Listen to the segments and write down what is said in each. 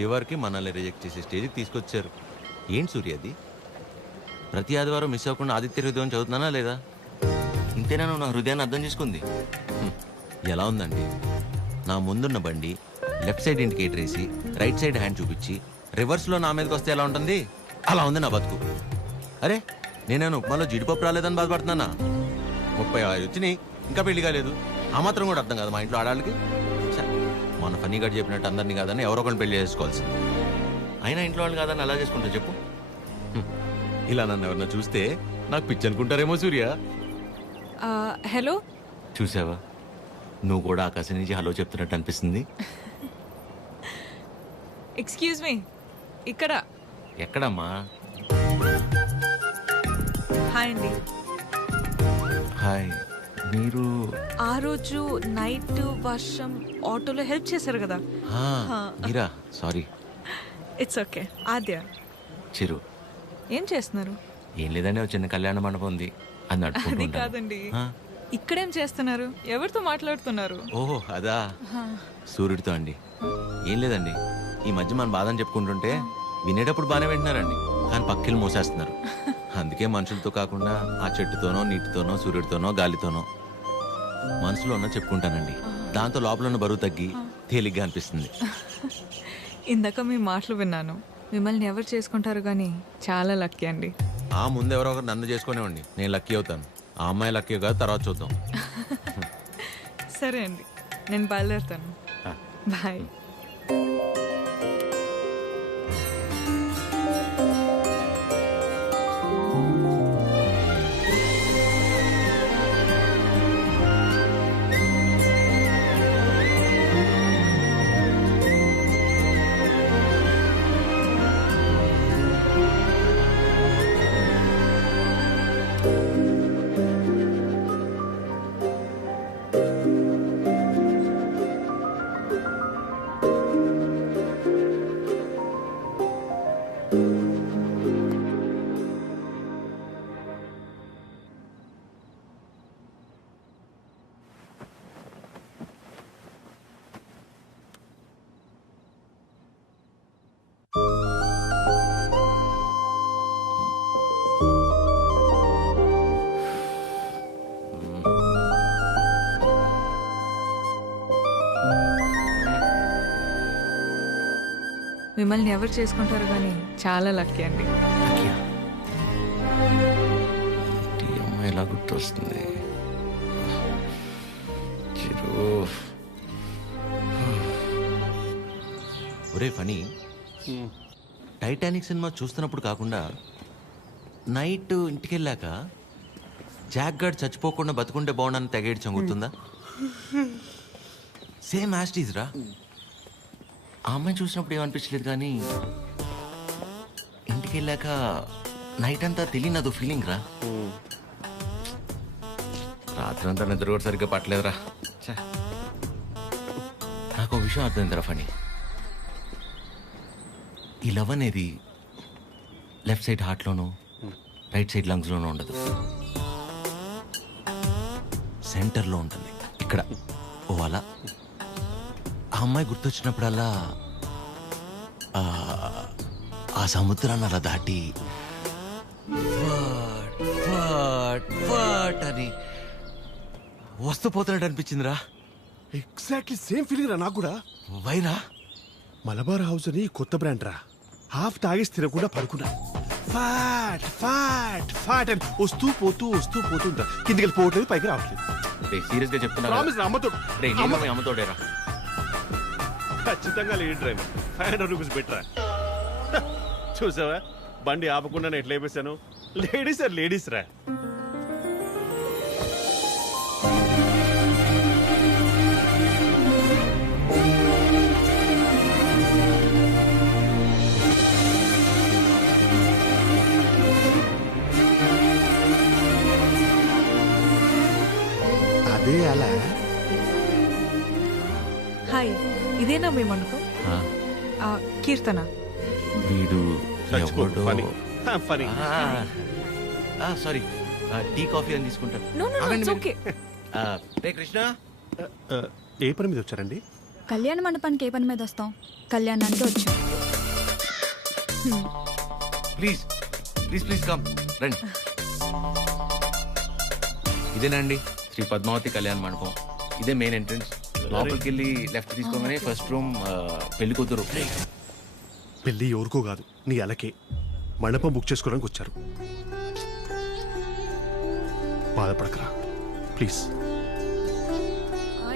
చివరికి మనల్ని రిజెక్ట్ చేసే స్టేజ్కి తీసుకొచ్చారు. ఏంటి సూర్య అది? ప్రతి ఆదివారం మిస్ అవ్వకుండా ఆదిత్య హృదయం చదువుతున్నానా లేదా? ఇంతేనా నువ్వు నా హృదయాన్ని అర్థం చేసుకుంది? ఎలా ఉందండి? నా ముందున్న బండి లెఫ్ట్ సైడ్ ఇండికేటర్ వేసి రైట్ సైడ్ హ్యాండ్ చూపించి రివర్స్లో నా మీదకి వస్తే ఎలా ఉంటుంది? అలా ఉంది నా బతుకు. అరే నేనేను ఉప్మాలో జీడిపప్పు రాలేదని బాధపడుతున్నానా? 35 వచ్చినాయి, ఇంకా పెళ్లి కాలేదు. ఆ మాత్రం కూడా అర్థం కాదు మా ఇంట్లో ఆడాళ్ళకి. మన ఫన్నీ గడ్ చెప్పినట్టు అందరినీ కాదని ఎవరో ఒకరిని పెళ్లి చేసుకోవాల్సింది. అయినా ఇంట్లో వాళ్ళు కాదని అలా చేసుకుంటా చెప్పు? ఇలా నన్ను ఎవరన్నా చూస్తే నాకు పిచ్చి అనుకుంటారేమో సూర్య. హలో, చూసావా, నువ్వు కూడా ఆకాశం నుంచి హలో చెప్తున్నట్టు అనిపిస్తుంది. ఎక్స్క్యూజ్ మీ, ఇక్కడ. ఎక్కడమ్మా? హాయ్ అండి. హాయ్. మీరు ఆ రోజు నైట్ వర్షం ఆటోలో హెల్ప్ చేశారు కదా? మీరా? Sorry. It's okay. Aadya. Chiru. ఏం చేస్తున్నారు? ఏం లేదండి, ఒక చిన్న కళ్యాణ మండపం ఉంది, అది అది నడుపుకుంటూ కాదండి, ఇక్కడేం చేస్తున్నారు? ఎవరితో మాట్లాడుతున్నారు? ఓహో అదా, సూర్యుడితో అండి. ఏం లేదండి, ఈ మధ్య మన బాధని చెప్పుకుంటుంటే వినేటప్పుడు బాగానే వింటున్నారండి, కానీ పక్కిలు మోసేస్తున్నారు. అందుకే మనుషులతో కాకుండా ఆ చెట్టుతోనో నీటితోనో సూర్యుడితోనో గాలితోనో మనసులో ఉన్న చెప్పుకుంటానండి. దాంతో లోపల ఉన్న బరువు తగ్గి తేలిగ్గా అనిపిస్తుంది. ఇందాక మీ మాటలు విన్నాను. మిమ్మల్ని ఎవరు చేసుకుంటారు కానీ చాలా లక్కీ అండి. ఆ ముందు ఎవరో ఒకరు నన్ను చేసుకునేవాడిని, నేను లక్కీ అవుతాను. ఆ అమ్మాయి లక్కీ కాదు, తర్వాత చూద్దాం. సరే అండి, నేను బయలుదేరుతాను. బాయ్. మిమ్మల్ని ఎవరు చేసుకుంటారు కానీ చాలా లక్కీ అండి. ఎలా గుర్తొస్తుంది? ఒరే ఫనీ, టైటానిక్ సినిమా చూస్తున్నప్పుడు కాకుండా నైట్ ఇంటికి వెళ్ళాక జాక్ గార్డ్ చచ్చిపోకుండా బతుకుంటే బాగుండని తెగేడి చంగుతుందా? సేమ్ యాస్టీజ్ రా. ఆ అమ్మాయిని చూసినప్పుడు ఏమనిపించలేదు, కానీ ఇంటికి వెళ్ళాక నైట్ అంతా తెలియనదు ఫీలింగ్ రా. రాత్రంతా నిద్ర కూడా సరిగ్గా పట్టలేదురా. నాకు ఒక విషయం అర్థమైందిరా ఫనీ, ఈ లవ్ అనేది లెఫ్ట్ సైడ్ హార్ట్లోనూ రైట్ సైడ్ లంగ్స్లోనూ ఉండదు, సెంటర్లో ఉంటుంది, ఇక్కడ. ఓ అలా ఆ అమ్మాయి గుర్తొచ్చినప్పుడల్లా ఆ సముద్రాన్ని అలా దాటి అని వస్తూ పోతున్నట్టు అనిపించిందిరా. ఎగ్జాక్ట్లీ సేమ్ ఫీలింగ్ రా నాకు కూడా. వైరా మలబార్ హౌస్ అని కొత్త బ్రాండ్ రా. హాఫ్ తాగేసి తినకుండా పడుకున్నా. ఫాట్ ఫాట్ ఫాట్ అని వస్తూ పోతూ ఉంటా. కిందికి వెళ్ళి పోవట్లేదు, పైకి రావట్లేదు. సీరియస్ గా చెప్తున్నా, అమ్మతో అమ్మతోడేరా. ఖచ్చితంగా లేడీ డ్రైవర్ 500 రూపీస్ బెటరా. చూసావా, బండి ఆపకుండా ఎట్లా అయిపోయాను. లేడీస్ ఆర్ లేడీస్ రా. అదే అలా. హాయ్, ఇదేనా మీ మండపం? కీర్తన. వీడు ఫనీ. సారీ, టీ కాఫీ అని తీసుకుంటాను. No no no, it's okay. రే కృష్ణ, ఏ పని మీద వచ్చారండి? కళ్యాణ మండపానికి ఏ పని మీద వస్తాం? కళ్యాణానికి వచ్చాం. ప్లీజ్ ప్లీజ్ ప్లీజ్ కమ్ రండి. ఇదేనండి శ్రీ పద్మావతి కళ్యాణ మండపం. ఇదే మెయిన్ ఎంట్రన్స్. లోపలికి వెళ్ళి లెఫ్ట్ తీసుకోగానే ఫస్ట్ రూమ్ పెళ్లి కూతురు. పెళ్ళి ఎవరికో కాదు, నీ అలకే. మండపం బుక్ చేసుకోవడానికి వచ్చారు. బాధపడకరా ప్లీజ్.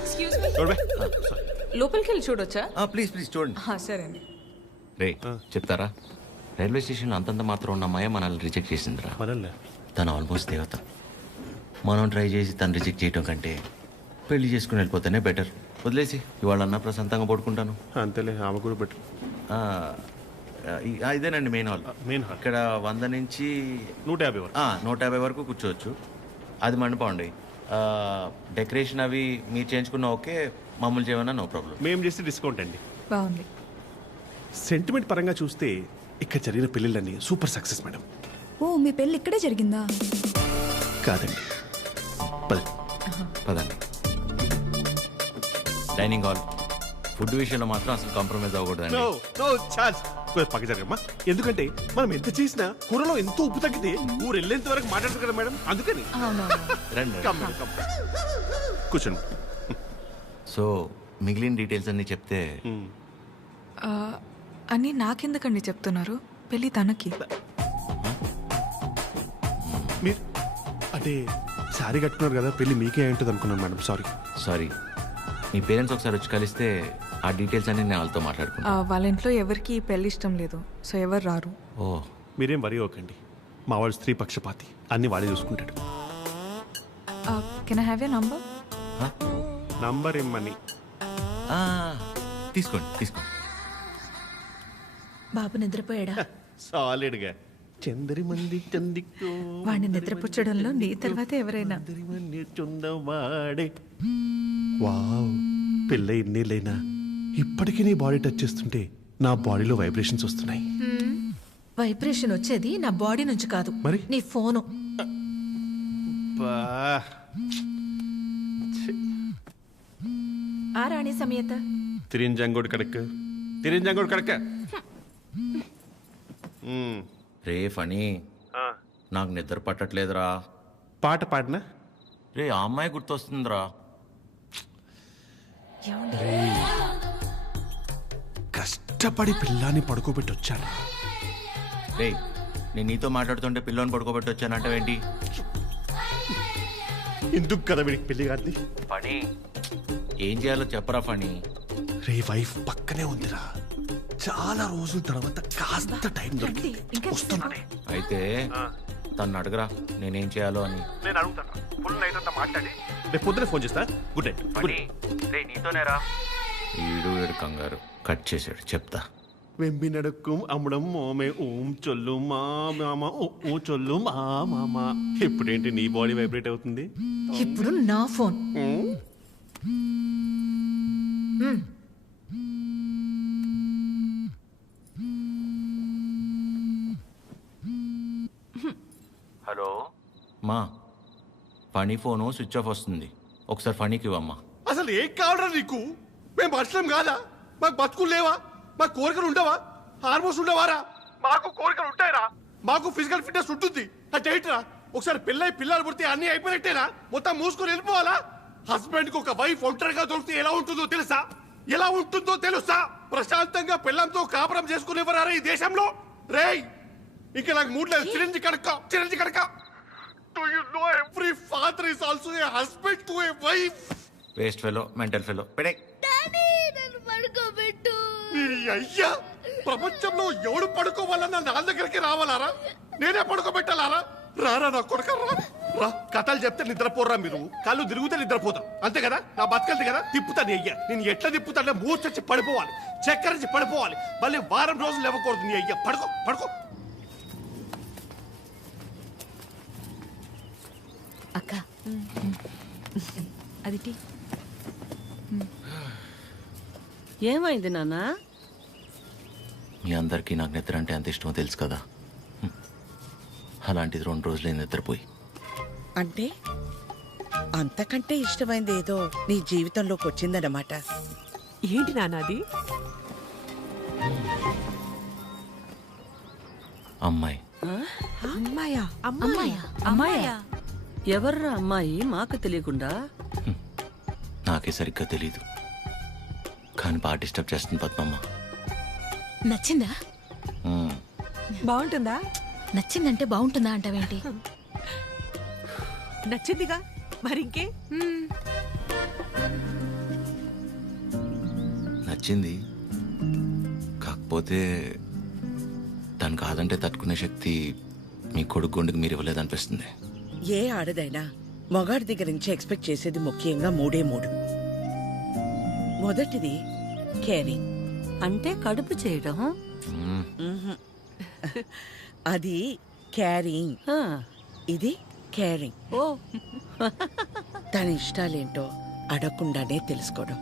ఎక్స్క్యూజ్ మీ, చూడవే. లోపలికి వెళ్ళి చూడొచ్చా? ప్లీజ్ ప్లీజ్ చూడండి. సరే అండి. రే చెప్తారా, రైల్వే స్టేషన్లో అంతంత మాత్రం ఉన్న అమ్మాయి మనల్ని రిజెక్ట్ చేసిందిరా. మనల్ని తను ఆల్మోస్ట్ దేవత. మనం ట్రై చేసి తను రిజెక్ట్ చేయటం కంటే పెళ్లి చేసుకుని వెళ్ళిపోతేనే బెటర్. వదిలేసి ఇవాళన్నా ప్రశాంతంగా పడుకుంటాను. అంతేలే, ఆమె కూడా బెటర్. ఇదేనండి మెయిన్ హాల్. మెయిన్ హాల్ ఇక్కడ 100 నుంచి 150 వరకు. 150 వరకు కూర్చోవచ్చు. అది మండపం అండి. డెకరేషన్ అవి మీరు చేయించుకున్న ఓకే, మామూలు చేయమన్నా నో ప్రాబ్లం. మేము చేస్తే డిస్కౌంట్ అండి. బాగుంది. సెంటిమెంట్ పరంగా చూస్తే ఇక్కడ జరిగిన పెళ్ళిళ్ళన్నీ సూపర్ సక్సెస్ మేడం. ఓ మీ పెళ్ళి ఇక్కడే జరిగిందా? కాదండి, పద. పదండి. Dining hall. ఫుడ్ విషయంలో మాత్రం అసలు కాంప్రమైజ్ అవ్వకూడదండి. No no chance. పక్క జరగమ్మా. ఎందుకంటే మనం ఎంత చేసినా కూరలో ఎంతో ఉప్పు తగ్గితే ఊరు వెళ్ళేంత వరకు మాట్లాడతారు కదా మేడం, అందుకని. రండి. Come madam, come. కూర్చోండి. సో మిగిలిన డీటెయిల్స్ అన్ని చెప్తే అని నాకెందుకండి చెప్తున్నారు? పెళ్ళి తనకి. మీరు అంటే శారీ కట్టుకున్నారు కదా, పెళ్ళి మీకే ఉంటుంది అనుకున్నాను మేడం. సారీ. మీ పేరెంట్స్ ఒకసారి వచ్చి కలిస్తే ఆ డీటెయిల్స్ అన్ని నేను వాళ్ళతో మాట్లాడుకున్నాను. వాళ్ళ ఇంట్లో ఎవరికి ఈ పెళ్లి ఇష్టం లేదు, సో ఎవరు రారు. ఓ మీరేం వరి అవ్వకండి. మా వాడు స్త్రీ పక్షపాతి, అన్ని వాడే చూసుకుంటాడు. Can I have your number? Number ఇమ్మని. తీసుకోండి. బాబు నిద్రపోయాడా? సాలిడ్గా. చందరి మంది చందికో వాడిని నిద్రపుచ్చడంలో నీ తర్వాత ఎవరైనా? వాడే. వావ్, పెళ్ళై ఇన్నేళ్ళైనా ఇప్పటికీ నీ బాడీ టచ్ చేస్తుంటే నా బాడీలో వైబ్రేషన్స్ వస్తున్నాయి. వైబ్రేషన్ వచ్చేది నా బాడీ నుంచి కాదు, మరి? నీ ఫోను. ఆ రాణి సమేత తిరింజంగోడు కడక. రే ఫనీ, నాకు నిద్ర పట్టట్లేదురా. పాట పాడినా రే ఆ అమ్మాయి గుర్తొస్తుందిరా. కష్టపడి పిల్లాన్ని పడుకోబెట్టి వచ్చాను. రే నేను నీతో మాట్లాడుతుంటే పిల్లని పడుకోబెట్టి వచ్చానంటావేంటి? ఎందుకు కదా వీడికి పెళ్లి కాదు? ఫనీ ఏం చేయాలో చెప్పరా ఫనీ. రే వైఫ్ పక్కనే ఉందిరా. చాలా రోజుల తర్వాత కాస్త టైం దొరికింది, వస్తున్నానే. అయితే తను అడగరా నేనేం చేయాలో అని. నేను అడుగుతాను. ఫుల్ నైట్ అంతా మాట్లాడి రేపు పొద్దున ఫోన్ చేస్తా. Good night. నీతోనేరా. వీడు కంగారు కట్ చేశాడు. చెప్తా. వెంబి నడుక్కుం అమ్మడం మోమే ఓం చొల్లు మా మామ ఓ చొల్లు మా మామ. ఇప్పుడేంటి నీ బాడీ వైబ్రేట్ అవుతుంది? ఇప్పుడు నా ఫోన్. హలో మా, ఫనీ ఫోను స్విచ్ ఆఫ్ వస్తుంది. ఒకసారి ఫనీకి ఇవ్వమ్మా. అసలు ఏం కావడరా నీకు? మేము మనుషులం కాదా? మాకు బతుకులు లేవా? మాకు కోరికలు ఉండవా? హార్మోన్స్ ఉండవారా? మాకు కోరికలు ఉంటాయిరా. మాకు ఫిజికల్ ఫిట్నెస్ ఉంటుంది. అంటే ఏంట్రా, ఒకసారి పెళ్ళై పిల్లలు పుడితే అన్ని అయిపోయినట్టేనా? మొత్తం మూసుకొని వెళ్ళిపోవాలా? హస్బెండ్ కి ఒక వైఫ్ ఒంటరిగా దొరికితే ఎలా ఉంటుందో తెలుసా? ప్రశాంతంగా పిల్లంతో కాపురం చేసుకునేవారా ఈ దేశంలో? రేయ్, ఇంకా నాకు మూడు లేదు. Chironji కడక. Do you know every father is also a husband to a wife? Waste fellow, mental fellow. పెడే. నీ అయ్యా, ప్రపంచంలో ఎవడు పడుకోవాలన్నా నా దగ్గరికి రావాలారా? నేనే పడుకోబెట్టాలారా? రారా నా కొడుక, రా. కథలు చెప్తే నిద్రపోరా మీరు. కళ్ళు తిరుగుతే నిద్రపోతాం, అంతే కదా? నా బతకల్ది కదా, తిప్పుతా నీ అయ్యా. నేను ఎట్లా తిప్పుతానే మూర్చొచ్చి పడిపోవాలి, చక్కరించి పడిపోవాలి. మళ్ళీ వారం రోజులు ఇవ్వకూడదు నీ అయ్యా. పడుకో. అక్క అది టీ. ఏమైంది నాన్న? మీ అందరికీ నాకు నిద్ర అంటే అంత ఇష్టమో తెలుసు కదా. అలాంటిది 2 రోజులే నిద్రపోయి. అంటే అంతకంటే ఇష్టమైంది ఏదో నీ జీవితంలోకి వచ్చిందన్నమాట. ఏంటి నాన్నది? అమ్మాయి. అమ్మాయా? అమ్మాయా? ఎవర్రా అమ్మాయి మాకు తెలియకుండా? నాకే సరిగ్గా తెలీదు, కానీ బాగా డిస్టర్బ్ చేస్తుంది పద్మమ్మ. నచ్చిందా? మ్మ్. బాగుంటుందా? నచ్చిందంటే బాగుంటుందా అంటావేంటి? నచ్చిందిగా మరింకే. నచ్చింది, కాకపోతే తను కాదంటే తట్టుకునే శక్తి మీ కొడుకు గుండెకి మీరు ఇవ్వలేదనిపిస్తుంది. ఏ ఆడదైనా మొగాడి దగ్గర నుంచి ఎక్స్పెక్ట్ చేసేది ముఖ్యంగా మూడే మూడు. మొదటిది కేరింగ్, అంటే కడుపు చేయడం. మ్మ్. అది క్యారింగ్, ఇది కేరింగ్. ఓ తన ఇష్టాలేంటో అడగకుండానే తెలుసుకోవడం,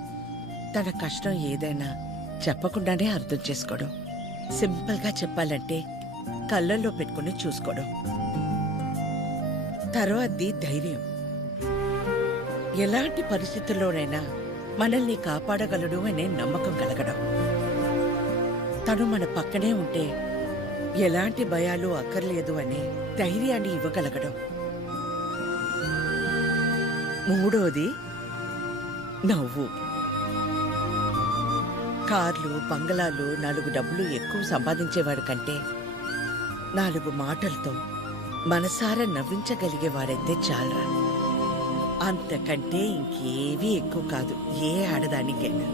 తన కష్టం ఏదైనా చెప్పకుండానే అర్థం చేసుకోవడం, సింపుల్ గా చెప్పాలంటే కళ్ళల్లో పెట్టుకుని చూసుకోవడం. తర్వాతది ధైర్యం, ఎలాంటి పరిస్థితుల్లోనైనా మనల్ని కాపాడగలడు అనే నమ్మకం కలగడం. తను మన పక్కనే ఉంటే ఎలాంటి భయాలు అక్కర్లేదు అనే ధైర్యాన్ని ఇవ్వగలగడం. మూడోది నవ్వు. కార్లు, బంగళాలు, 4 డబ్బులు ఎక్కువ సంపాదించేవాడు కంటే 4 మాటలతో మనసారా నవ్వించగలిగేవాడైతే చాలరా. అంతకంటే ఇంకేవీ ఎక్కువ కాదు ఏ ఆడదానికైనా.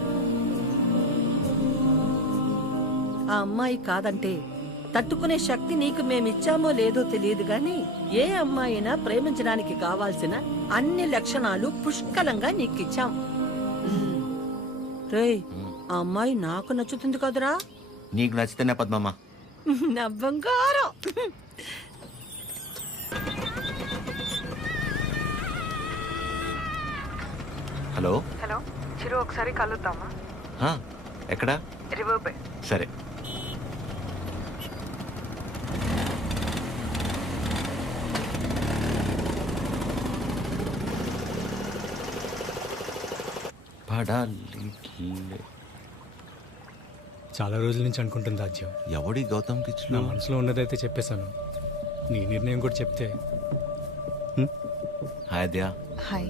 ఆ అమ్మాయి కాదంటే తట్టుకునే శక్తి నీకు మేమిచ్చామో లేదో తెలియదు గాని ఏ అమ్మాయినా ప్రేమించడానికి కావాల్సిన అన్ని లక్షణాలు పుష్కలంగా నీకిచ్చాం. రేయ్, ఆ అమ్మాయి నాకు నచ్చుతుంది కదరా? నీకు నచ్చితేనే పద్మమ్మ. నా బంగారం. హలో. హలో చిరు, ఒకసారి కలుద్దామా? ఆ, ఎక్కడా? River bay. సరే. చాలా రోజుల నుంచి అనుకుంటుంది రాజ్యం. ఎవడి గౌతమ్ నా కిచ్లు? మనసులో ఉన్నదైతే చెప్పేశాను. నీ నిర్ణయం కూడా చెప్తే. హాయ్ దయా. హాయ్.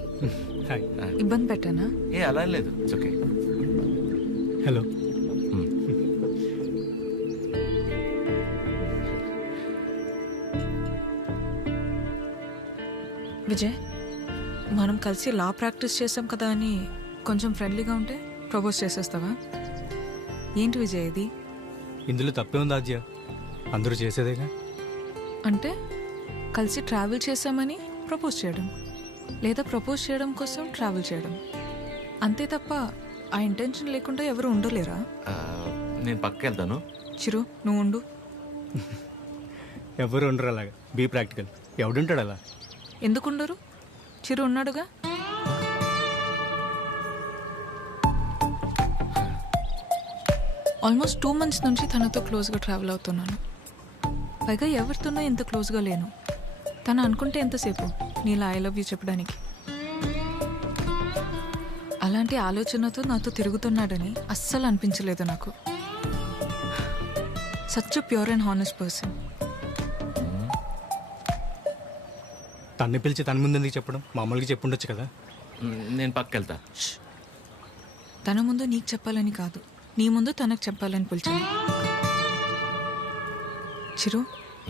హాయ్. ఇబ్బంది పెట్టానా? ఏ అలా ఏం లేదు, ఇట్స్ ఓకే. హలో. విజయ్, మనం కలిసి లా ప్రాక్టీస్ చేసాం కదా అని కొంచెం ఫ్రెండ్లీగా ఉంటే ప్రపోజ్ చేసేస్తావా? ఏంటి విజయ్ ఇది? ఇందులో తప్పే ఉంది రాజ్య, అందరూ చేసేదేగా. అంటే కలిసి ట్రావెల్ చేసామని ప్రపోజ్ చేయడం, లేదా ప్రపోజ్ చేయడం కోసం ట్రావెల్ చేయడం, అంతే తప్ప ఆ ఇంటెన్షన్ లేకుండా ఎవరు ఉండలేరా? నేను పక్కకి వెళ్తాను. చిరు, నువ్వు ఉండు. ఎవరు ఉండరు అలాగా. Be practical. ఎవడుంటాడు అలా? ఎందుకుండరు? చిరు ఉన్నాడుగా. ఆల్మోస్ట్ 2 months నుంచి తనతో క్లోజ్గా ట్రావెల్ అవుతున్నాను. పైగా ఎవరితోనో ఇంత క్లోజ్గా లేను. తను అనుకుంటే ఎంతసేపు నీలా ఐ లవ్ యూ చెప్పడానికి. అలాంటి ఆలోచనతో నాతో తిరుగుతున్నాడని అస్సలు అనిపించలేదు నాకు. Such pure and honest person. తన్ని పిలిచి తన ముందు ఎందుకు చెప్పడం? మామూలుగా చెప్పుండొచ్చు కదా. నేను పక్కకి వెళ్తా. తన ముందు నీకు చెప్పాలని కాదు, నీ ముందు తనకు చెప్పాలని పిలిచాను. చిరు,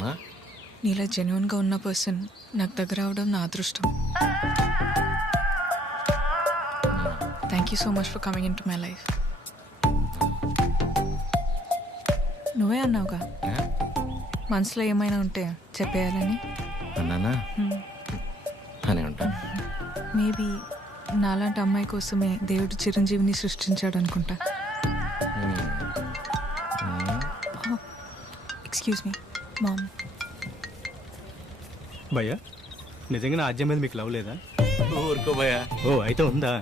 ఆ? నీలా జెన్యున్గా ఉన్న పర్సన్ నాకు దగ్గర అవడం నా అదృష్టం. Thank you so much for coming in to my life. నువ్వే అన్నావుగా ఆ? మనసులో ఏమైనా ఉంటే చెప్పేయాలని. అన్నానా? అనే ఉంటాను. మేబీ నాలాంటి అమ్మాయి కోసమే దేవుడు చిరంజీవిని సృష్టించాడు అనుకుంటా. Excuse me ma'am. భయ్యా, నిజంగా నా ఆజ్యం మీద మీకు లవ్ లేదా? ఊరుకో భయ్యా. ఓ, అయితే ఉందా?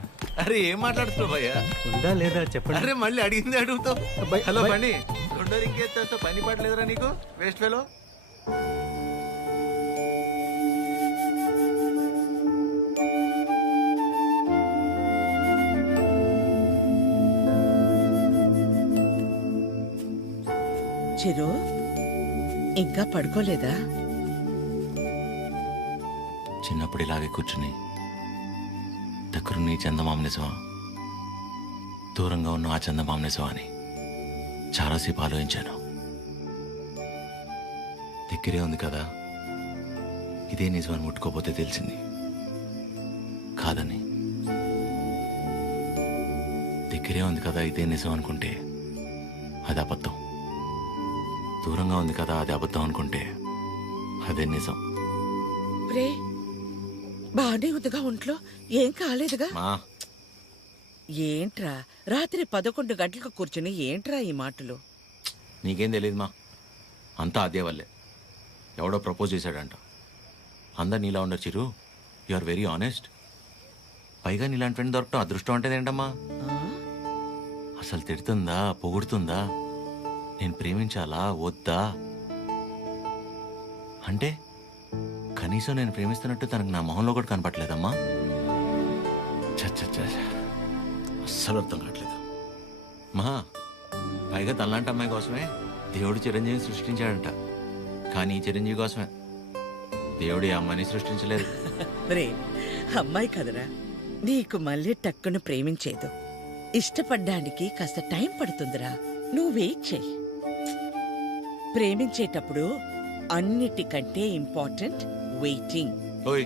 అరే ఏం మాట్లాడుతున్నావు భయ్యా? ఉందా లేదా చెప్పండి. అరే మళ్ళీ అడిగింది అడుగుతావు. భయ్- హలో భయ్- బండి, రెండో ఇంకేస్తా. పని పడలేదురా నీకు, వేస్ట్ ఫెలో. చిరు, ఇంకా పడుకోలేదా? చిన్నప్పుడు ఇలాగే కూర్చుని దగ్గరున్న ఈ చందమామ నిజమా, దూరంగా ఉన్న ఆ చందమామ నిజమా అని చాలాసేపు ఆలోచించాను. దగ్గరే ఉంది కదా, ఇదే నిజమని ముట్టుకోపోతే తెలిసింది కాదని. దగ్గరే ఉంది కదా ఇదే నిజం అనుకుంటే అది అబద్ధం, దూరంగా ఉంది కదా అది అబద్ధం అనుకుంటే అదే నిజం. రే, బానే ఉందిగా ఒంట్లో, ఏం కాలేదుగా? మా ఏంట్రా రాత్రి 11 గంటలకు కూర్చుని ఏంట్రా ఈ మాటలు? నీకేం తెలియదు మా, అంతా అదే వల్లే. ఎవడో ప్రపోజ్ చేశాడంట. అందరు నీలా ఉండరు చిరు, యు ఆర్ వెరీ ఆనెస్ట్. పైగా నీలాంటి ఫ్రెండ్ దొరకటం అదృష్టం అంటే ఏంటమ్మా? ఆ? అసలు తిడుతుందా, పొగుడుతుందా, నేను ప్రేమించాలా వద్దా అంటే కనీసం నేను ప్రేమిస్తున్నట్టు తనకు నా మొహంలో కూడా కనపట్లేదమ్మా. చచ్చ అస్సలు అర్థం కావట్లేదు మా. పైగా తనలాంటి అమ్మాయి కోసమే దేవుడు చిరంజీవిని సృష్టించాడంట. కానీ ఈ చిరంజీవి కోసమే దేవుడు ఈ అమ్మాయిని సృష్టించలేదు. రే, అమ్మాయి కదరా, నీకు మళ్ళీ టక్కును ప్రేమించేదు. ఇష్టపడ్డానికి కాస్త టైం పడుతుందిరా, నువ్వు వెయిట్ చెయ్యి. ప్రేమించేటప్పుడు అన్నిటికంటే ఇంపార్టెంట్ వెయిటింగ్. ఓయ్,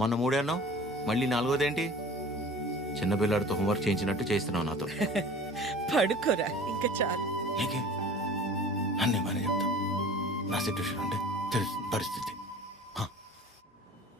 మొన్న 3 అన్నావు, మళ్ళీ 4వదేంటి? చిన్నపిల్లాడితో హోంవర్క్ చేయించినట్టు చేస్తున్నావు నాతో. పడుకోరా, ఇంకా చాలు. నీకే నన్నే పని చెప్తావు. నా సిట్యుయేషన్ అంటే తెలుసు పరిస్థితి.